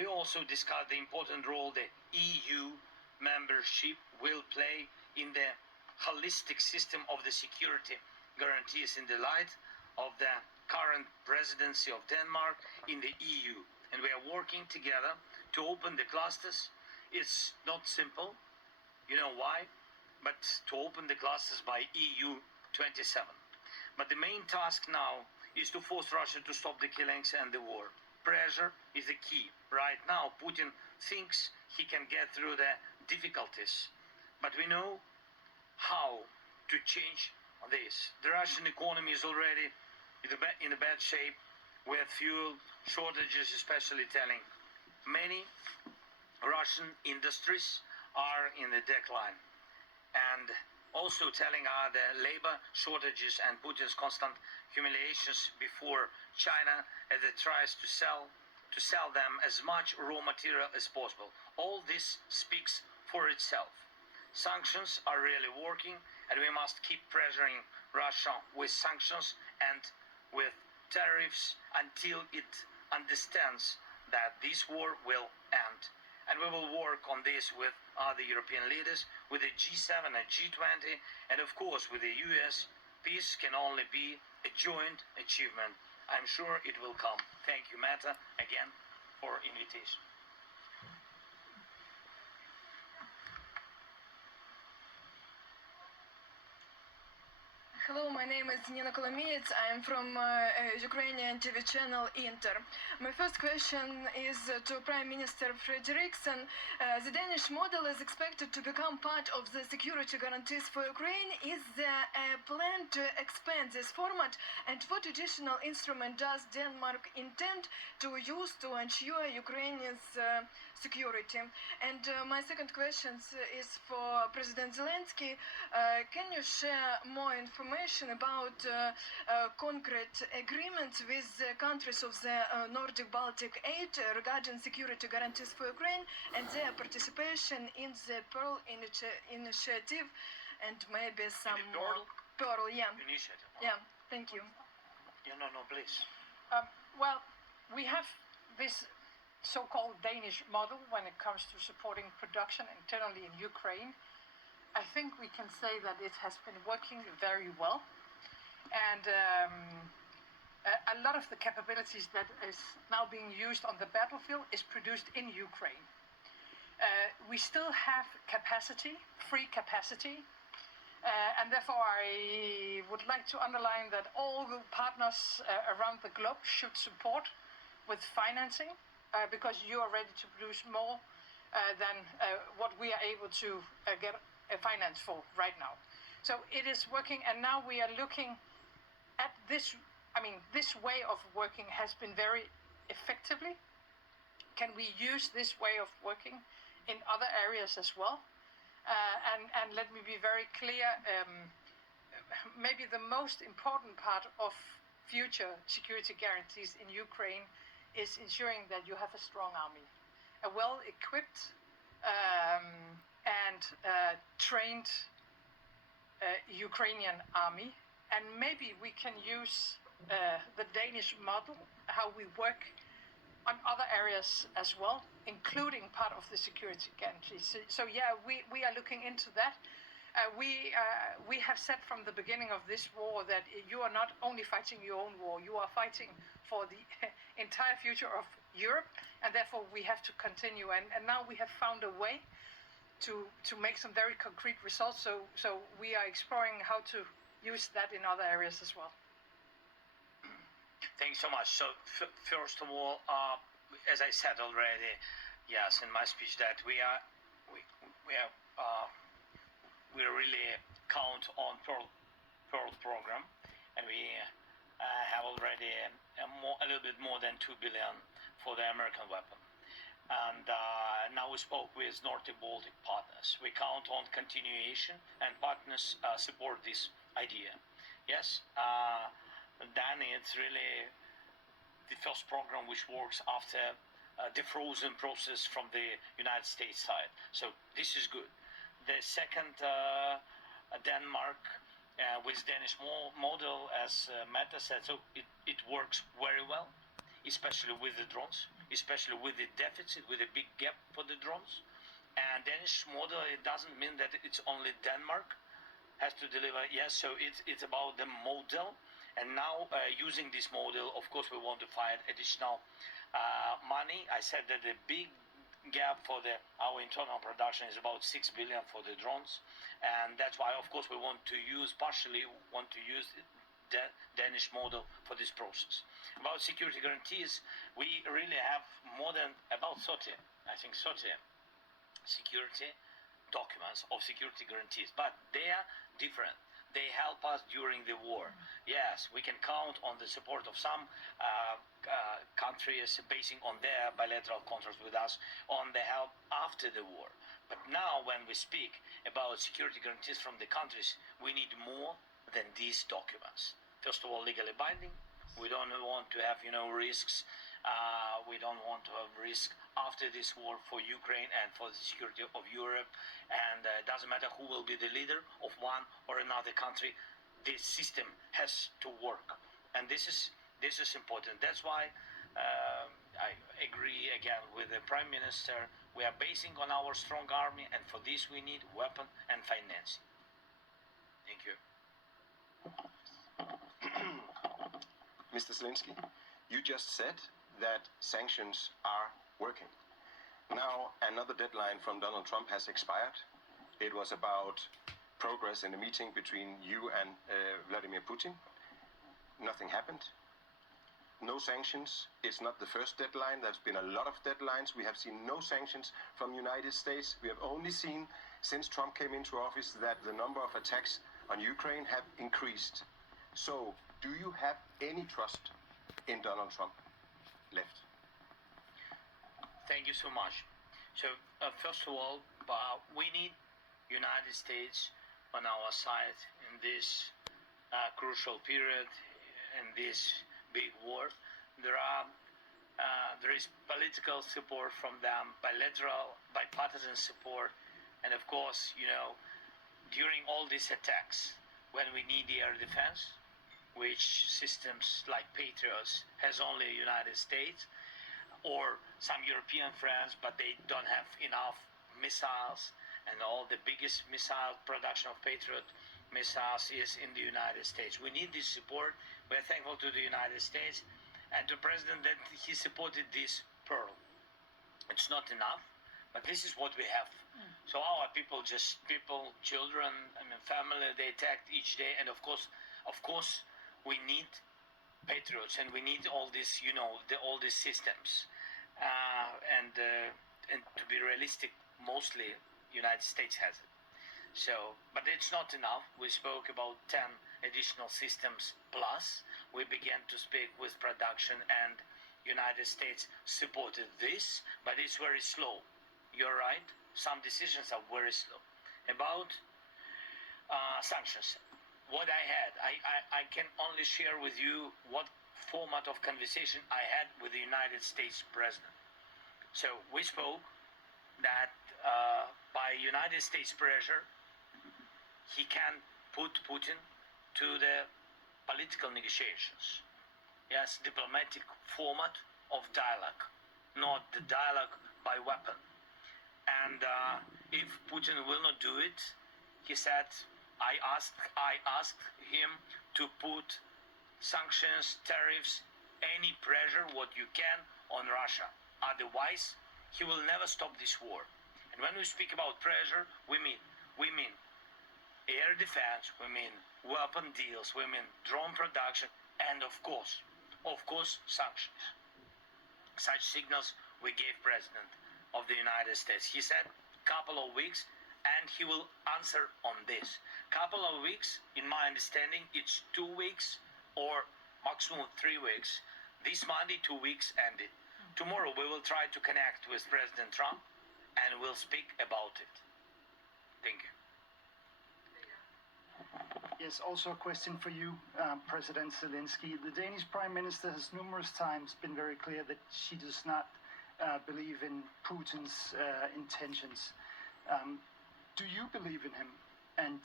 we also discussed the important role the EU membership will play in the holistic system of the security guarantees in the light of the current presidency of Denmark in the EU. And we are working together to open the clusters. It's not simple, you know why, but to open the clusters by EU 27. But the main task now is to force Russia to stop the killings and the war. Pressure is the key. Right now, Putin thinks he can get through the difficulties, but we know how to change this. The Russian economy is already in a bad shape, with fuel shortages especially telling. Many Russian industries are in the decline, and also telling are the labor shortages and Putin's constant humiliations before China as it tries to sell them as much raw material as possible. All this speaks for itself. Sanctions are really working, and we must keep pressuring Russia with sanctions and with tariffs until it understands that this war will end. And we will work on this with other European leaders, with the G7 and G20, and of course with the US. Peace can only be a joint achievement. I'm sure it will come. Thank you, Mette, again for invitation. Hello, my name is Nina Kolomiyets. I'm from Ukrainian TV channel Inter. My first question is to Prime Minister Frederiksen. The Danish model is expected to become part of the security guarantees for Ukraine. Is there a plan to expand this format? And what additional instrument does Denmark intend to use to ensure Ukraine's security? And my second question is for President Zelensky. Can you share more information about concrete agreements with countries of the Nordic Baltic 8 regarding security guarantees for Ukraine and their participation in the Pearl initiative, and maybe some more Pearl, yeah. Initiative. Yeah, thank you. Yeah, no, please. Well, we have this so-called Danish model when it comes to supporting production internally in Ukraine. I think we can say that it has been working very well, and a lot of the capabilities that is now being used on the battlefield is produced in Ukraine. We still have capacity, free capacity, and therefore I would like to underline that all the partners around the globe should support with financing, because you are ready to produce more than what we are able to get finance for right now. So it is working, and now we are looking at this. I mean, this way of working has been very effectively. Can we use this way of working in other areas as well? And let me be very clear, maybe the most important part of future security guarantees in Ukraine is ensuring that you have a strong army, a well-equipped and trained Ukrainian army. And maybe we can use the Danish model, how we work on other areas as well, including part of the security guarantees. So yeah, we are looking into that. We have said from the beginning of this war that you are not only fighting your own war, you are fighting for the entire future of Europe, and therefore we have to continue. And now we have found a way to make some very concrete results. So we are exploring how to use that in other areas as well. Thanks so much. So first of all, as I said already, yes, in my speech, that we really count on Pearl program, and we have already a little bit more than 2 billion for the American weapon. And now we spoke with Nordic Baltic partners. We count on continuation, and partners support this idea. Yes, then it's really the first program which works after the frozen process from the United States side. So this is good. The second, Denmark, with Danish model, as Mette said, so it works very well. especially with the drones, especially with the deficit, with a big gap for the drones. And Danish model, it doesn't mean that it's only Denmark has to deliver. Yes, so it's about the model. And now using this model, of course, we want to find additional money. I said that the big gap for our internal production is about 6 billion for the drones. And that's why, of course, we want to use, partially want to use the Danish model for this process. About security guarantees, we really have more than about 30, I think 30 security documents of security guarantees, but they are different. They help us during the war. Yes, we can count on the support of some countries basing on their bilateral contracts with us on the help after the war. But now when we speak about security guarantees from the countries, we need more than these documents. First of all, legally binding. We don't want to have, risks. We don't want to have risk after this war for Ukraine and for the security of Europe. And it doesn't matter who will be the leader of one or another country. This system has to work, and this is important. That's why I agree again with the Prime Minister. We are basing on our strong army, and for this we need weapon and financing. Thank you. Mr. Zelensky, you just said that sanctions are working. Now another deadline from Donald Trump has expired. It was about progress in a meeting between you and Vladimir Putin. Nothing happened. No sanctions. It's not the first deadline. There's been a lot of deadlines. We have seen no sanctions from the United States. We have only seen, since Trump came into office, that the number of attacks on Ukraine have increased. So, do you have any trust in Donald Trump left? Thank you so much. So, first of all, we need United States on our side in this crucial period, in this big war. There is political support from them, bilateral, bipartisan support, and of course, during all these attacks, when we need the air defense, which systems like Patriots has only the United States or some European friends, but they don't have enough missiles, and all the biggest missile production of Patriot missiles is in the United States. We need this support. We're thankful to the United States and to President that he supported this pearl. It's not enough, but this is what we have. So our people, children, family, they attacked each day, and of course, we need Patriots, and we need all this, all these systems, and to be realistic, mostly United States has it. So, but it's not enough. We spoke about 10 additional systems plus. We began to speak with production, and United States supported this, but it's very slow. You're right. Some decisions are very slow. About sanctions, what I had, I can only share with you what format of conversation I had with the United States President. So we spoke that by United States pressure, he can put Putin to the political negotiations. Yes, diplomatic format of dialogue, not the dialogue by weapon. And if Putin will not do it, he said, I asked him to put sanctions, tariffs, any pressure what you can on Russia. Otherwise, he will never stop this war. And when we speak about pressure, we mean air defense, we mean weapon deals, we mean drone production, and of course, sanctions. Such signals we gave President of the United States. He said couple of weeks, and he will answer on this. Couple of weeks, in my understanding, it's 2 weeks or maximum 3 weeks. This Monday, 2 weeks ended. Tomorrow we will try to connect with President Trump, and we'll speak about it. Thank you. Yes, also a question for you, President Zelensky. The Danish Prime Minister has numerous times been very clear that she does not believe in Putin's intentions. Do you believe in him? And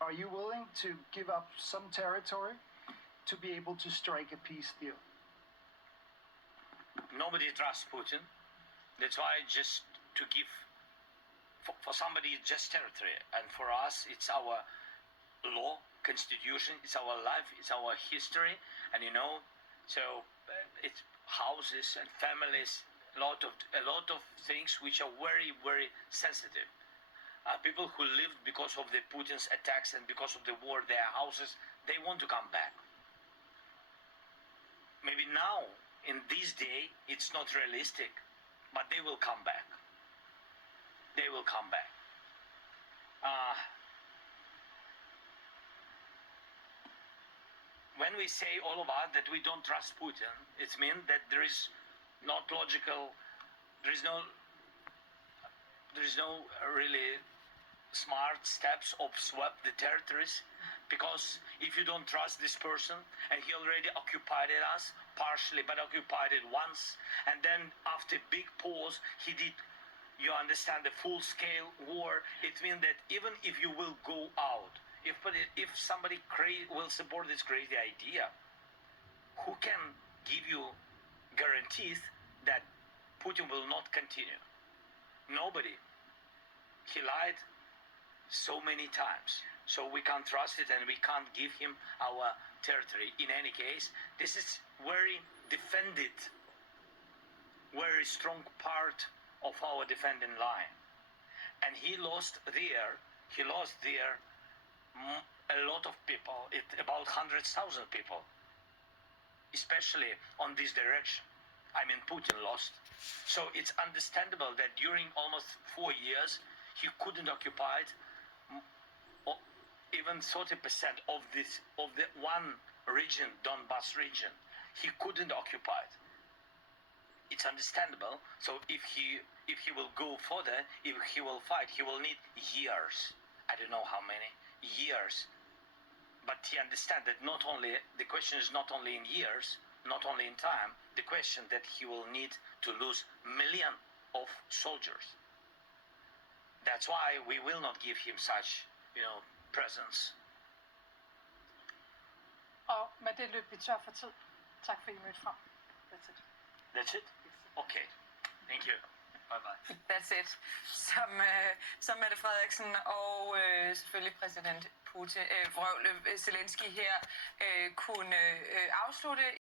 are you willing to give up some territory to be able to strike a peace deal? Nobody trusts Putin. That's why just to give for somebody it's just territory, and for us it's our law, constitution, it's our life, it's our history, and so it's houses and families, a lot of things which are very, very sensitive. People who lived because of the Putin's attacks and because of the war, their houses, they want to come back. Maybe now, in this day, it's not realistic, but they will come back. They will come back. When we say all about that we don't trust Putin, it means that there is not logical, there is no really smart steps of swap the territories, because if you don't trust this person, and he already occupied us partially, but occupied it once, and then after big pause he did, you understand, the full-scale war, it means that even if you will go out, if somebody will support this crazy idea, who can give you guarantees that Putin will not continue? Nobody. He lied so many times, so we can't trust it, and we can't give him our territory. In any case, this is very defended, very strong part of our defending line, and he lost there a lot of people, about 100,000 people, especially on this direction. I mean, Putin lost. So it's understandable that during almost 4 years he couldn't occupy even 30% of the one region, Donbas region. He couldn't occupy it. It's understandable. So if he will go further, if he will fight, he will need years. I don't know how many years. But he understands that the question is not only in years, not only in time, the question that he will need to lose millions of soldiers. That's why we will not give him such, presence. Og med det løb vi tør for tid. Tak for I mødte frem. That's it. That's it? Okay. Thank you. Bye-bye. That's it. Som Mette Frederiksen og selvfølgelig præsident Zelensky her kunne afslutte